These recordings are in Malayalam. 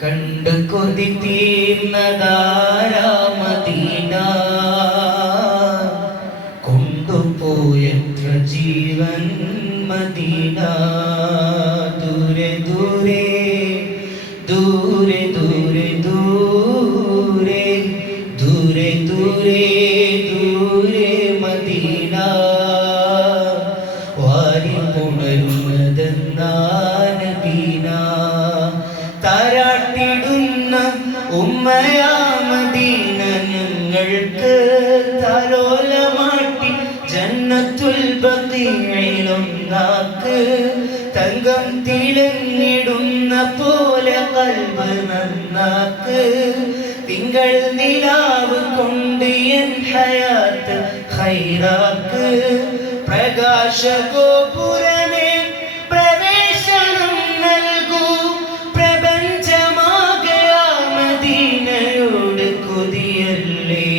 കണ്ടു കൊതി തീർന്നതാരാ മദീന, കൊണ്ടുപോയത്ര ജീവൻ മദീന. ദൂരെ ദൂരെ ദൂരെ ദൂരെ ദൂരെ ദൂരെ ദൂരെ ദൂരെ മദീന. വാരി പുണരുന്നതെന്നാ നബീന. താരാട്ടിടുന്ന ഉമ്മയാ മദീന, ഞങ്ങൾക്ക് താലോലമാട്ടി ജന്നത്തുൽ ബഖീഇലൊന്നാക്ക്. തങ്കം തിളങ്ങിടുന്ന പോലെ കൽബ് നന്നാക്ക്. തിങ്കൾ നിലാവ് കൊണ്ട് എൻ ഹയാത്ത് ഖൈറാക്ക്. പ്രകാശഗോപുരമേ പ്രവേശനം നൽകൂ. പ്രപഞ്ചമാകയാ മദീനയോട് കൊതിയല്ലേ.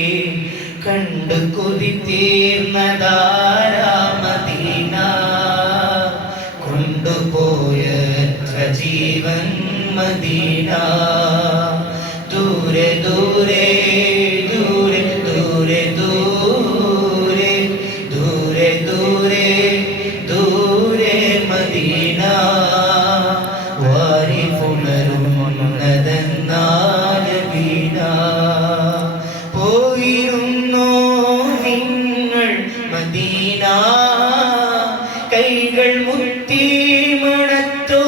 കണ്ടു കൊതി തീർന്നതാരാ മദീന, കൊണ്ടുപോയത്ര ജീവൻ മദീന. ദൂരെ ദൂരെ ദൂരെ ദൂരെ ദൂരെ ദൂരെ ദൂരെ ദൂരെ മദീന. വാരി പുണരുന്നതെന്നാ നബീന. പോയിരുന്നോ നിങ്ങൾ മദീന, കൈകൾ മുത്തി മണത്തോ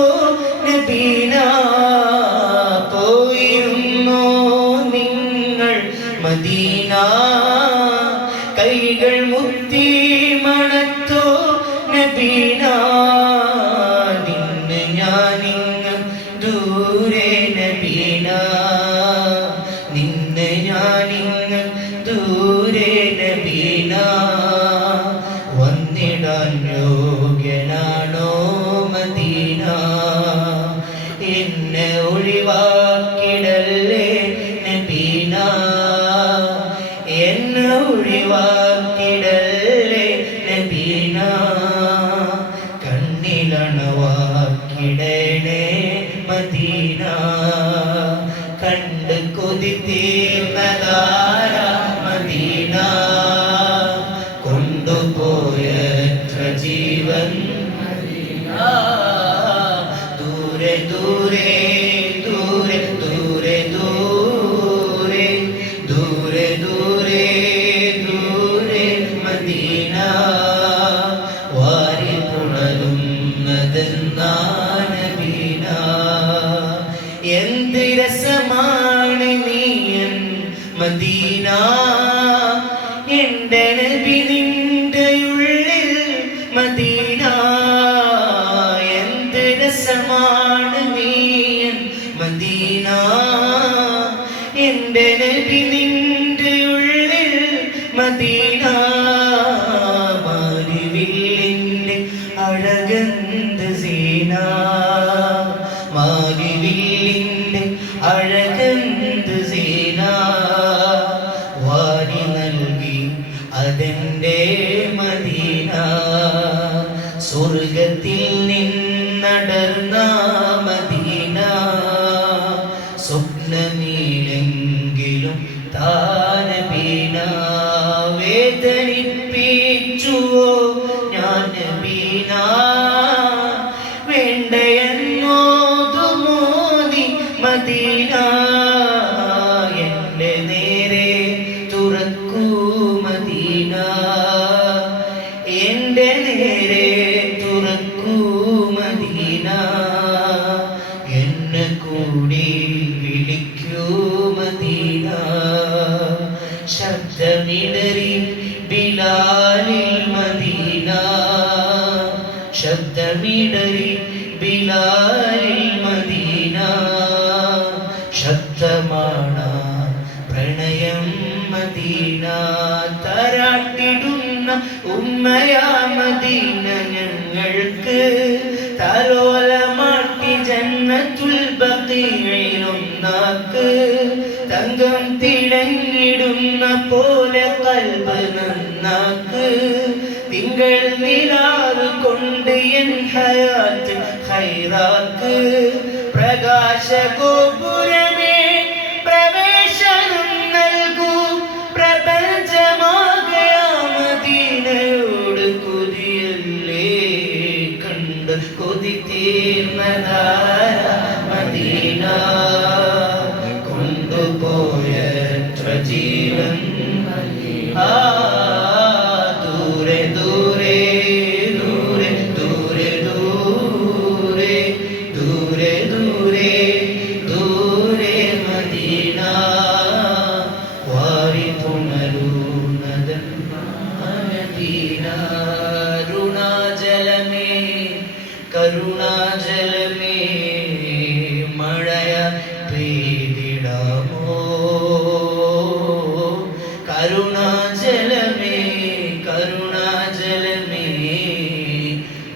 നബീന. പോയിരുന്നോ നിങ്ങൾ മദീന, കൈകൾ മുത്തി മണത്തോ നബീന. നിന്നെ ഞാനിങ്ങ് ദൂരെ നബീന, നിന്നെ ഞാനിങ്ങ് ദൂരെ നബീന. വന്നിടാൻ യോഗ്യനാണോ മദീന, എന്നെ ഒഴിവാക്കിടല്ലേ നബീന, എന്നെ ഒഴിവാക്കിടല്ലേ നബീന. കണ്ണിലണവാക്കിടണേ മദീന. കണ്ട് കൊതി തീർന്നതാരാ മദീന, കൊണ്ടുപോയത്ര ജീവൻ മദീന. ദൂരെ ദൂരെ ദൂരെ ദൂരെ ദൂരെ ദൂരെ ദൂരെ ദൂരെ മദീന. വാരി പുണരുന്നതെന്നാ നബീന. എന്ത് രസമാണ് നീയൻ മദീന, എൻ്റെ നബി നിന്റെ ഉള്ളിൽ മദീന. എന്ത് രസമാണ് നീയൻ മദീന, എൻ്റെ നബി നിന്റെ ഉള്ളിൽ മദീന. മാരിവില്ലിൻ്റെ അഴകന്ത് സീന, മാരിവില്ലിൻ്റെ അഴകന്ത് സീന. വാരി നൽകി അതെൻ്റെ മദീന. സ്വർഗത്തിൽ നിന്നടർന്ന മദീന. സ്വപ്നമീലെങ്കിലും താനബീന. വേദനിപ്പിച്ചുവോ ഞാൻ നബീന, വേണ്ടയെന്നോതുമോദി മദീന. എൻ്റെ നേരെ തുറക്കൂ മദീന, എൻ്റെ നേരെ തുറക്കൂ മദീന. എന്നെ കൂടി വിളിക്കൂ മദീന. ശബ്ദമിടറി ബിലാലിൽ മദീന, ശബ്ദമിടറി ബിലാലിൽ മദീന. ശബ്ദമാണ് പ്രണയം മദീന. താരാട്ടിടുന്ന ഉമ്മയാ മദീന, ഞങ്ങൾക്ക് താലോലമാട്ടി ജന്നത്തുൽ ബഖീഇലൊന്നാക്ക്. തങ്കം തിളങ്ങിടുന്ന പോലെ കൽബ് നന്നാക്ക്. തിങ്കൾ നിലാവ് കൊണ്ട് എൻ ഹയാത്ത് ഖൈറാക്ക്. പ്രകാശ ഗോപുര കൊണ്ട് കൊതി തീർന്നതാര മദീന കൊണ്ടുപോയ ജീവൻ ദൂരെ ദൂരെ ദൂരെ ദൂരെ ദൂരെ ദൂരെ ദൂരെ ദൂരെ മദീന വാരി പുണരുന്നതൻ മദീന അരുണാചലമേ കരുണാചലമേ മഴയ പെയ്തിടാമോ കരുണാചലമേ കരുണാചലമേ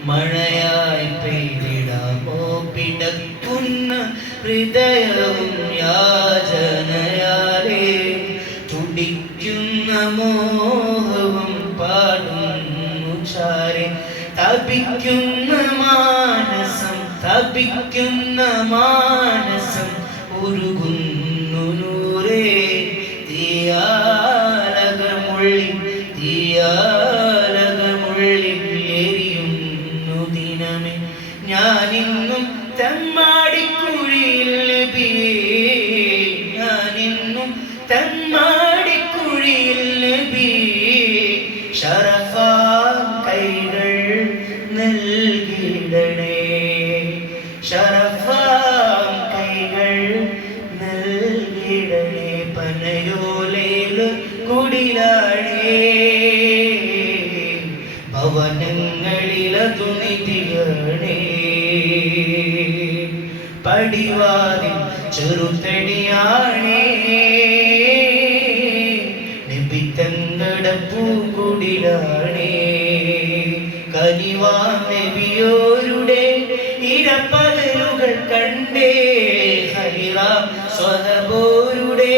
മഴയായി പെയ്തിടാമോ പിടക്കുന്ന ഹൃദയവും യാചനയാലേ തുടിക്കുന്ന മോഹവും പാടുന്നു ചാരെ തപിക്കുന്ന മാനസം ഉരുകുന്നു നൂറേ തീയാലകമുള്ളിൽ എരിയുന്നു ദിനമേ ഞാനിന്നും തെമ്മാടിക്കുഴിയിൽ നബിയേ ഞാനിന്നും തെമ്മാടിക്കുഴിയിൽ നബിയേ ശറഫാ കൈകൾ നൽകിടണേ ശറഫാ കൈകൾ നൽകിടണേ പനയോലയിൽ കുടിലാടേ ഭവനങ്ങളിലതു നിധിയണേ പടിവാതിൽ ചെറുതടിയാണേ നിബിത്തങ്ങട പൂങ്കുടിലാണേ കനിവാം നബിയോരുടെ ഇടപകലുകൾ കണ്ടേ ഹരിറാം സ്വഹബോരുടെ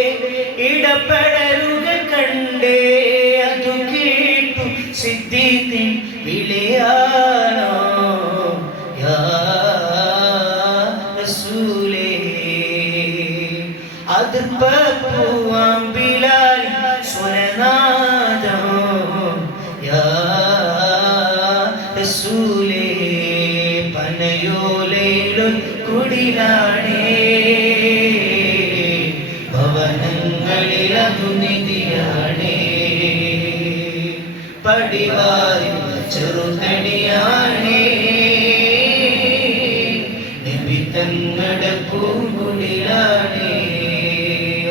ഇടപെടലുകൾ കണ്ടേ അതു കേട്ടു സിദ്ദീഖിൻ വിളിയാണോ യാ റസൂലേ അതിർപ്പൂവാം ബിലാൽ സ്വരനാദം യാ റസൂലേ പനയോലയിലും കുടിലാണേ ഭവനങ്ങളിലതു നിധിയാണേ പടിവാരി ചെറുതടിയാണേ നബി തങ്ങളുടെ പൂങ്കുടിലാണേ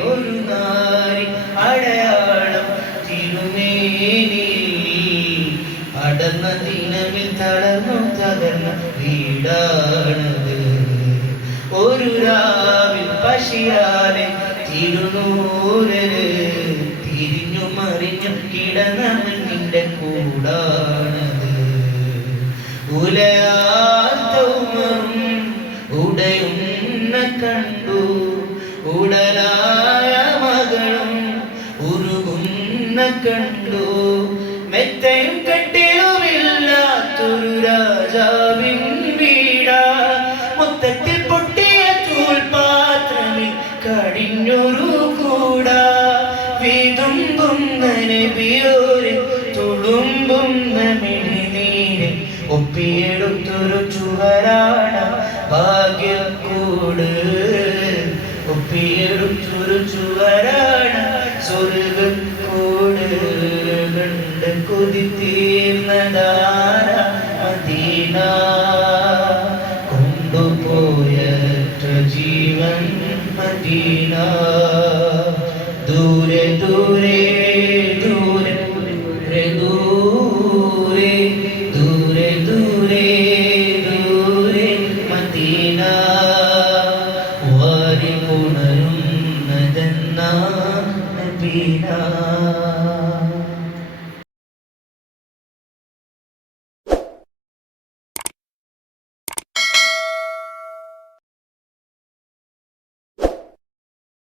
ഒരു നാരി അടയാളം തിരുമേനി അടർന്ന ദിനമിൽ തളർന്നു തകർന്ന വീടാണത് ഒരു രാവിൽ പശിയാലെ തിരുനൂരര് തിരിഞ്ഞു മറിഞ്ഞു കിടന്നവൻ നിന്റെ കൂടാണത് ഉലയാത്തവും ഉടയുന്ന കണ്ടു ഉടലായ മകളും ഉരുകുന്ന കണ്ടു മെത്തയും കെട്ടിലുമില്ലാത്തൊരു രാജാവിൻ വീടാ മൊത്തത്തിൽ പൊട്ടിയ തൂൽപാത്രമിൽ കടിഞ്ഞൊരു കൂടാ വിതുമ്പുന്ന നബിയോരെ തുളുമ്പുന്ന മിഴിനീര് ഒപ്പിയെടുത്തൊരു ചുവരാണ ഭാഗ്യക്കൂട് ഒപ്പിയെടുത്തൊരു ചുവരാണ സ്വർഗക്കൂട് കണ്ട് കൊതി തീർന്നതാര മദീന കൊണ്ടുപോയ ജീവൻ മദീന ദൂരെ ദൂരെ ദൂരെ ദൂരെ ദൂരെ ദൂരെ ദൂരെ മദീന വാരി പുണരുന്നതെന്ന നബീന